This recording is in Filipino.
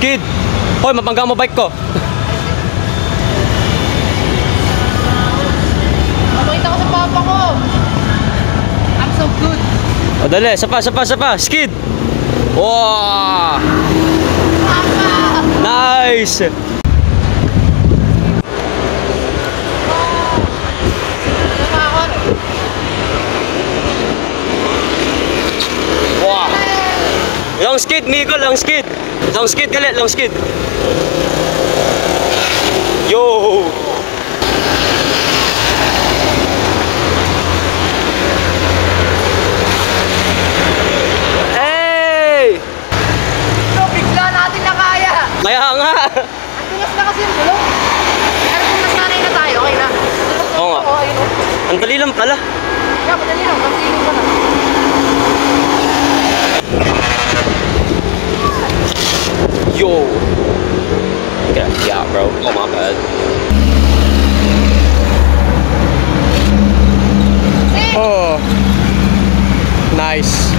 Skid! Hoy, mapangga mo bike ko. Makita ko sa papa ko. I'm so good. O dali, sapa. Skid! Wow! Papa! Nice! Wow! Long skid, Migo, long skid. Long skid galit, long skid. Yo! Hey! So, bigla natin na kaya. Kaya nga! Ang tulas na kasi yung gulong. Pero kung nasanay na tayo, okay na. Oo nga. Oo, ayun o. Ang dali lang pala. Kaya, madali lang. Masino ka na. Yo! Okay, yeah, bro. Oh, my bad. Eh, Oh, nice.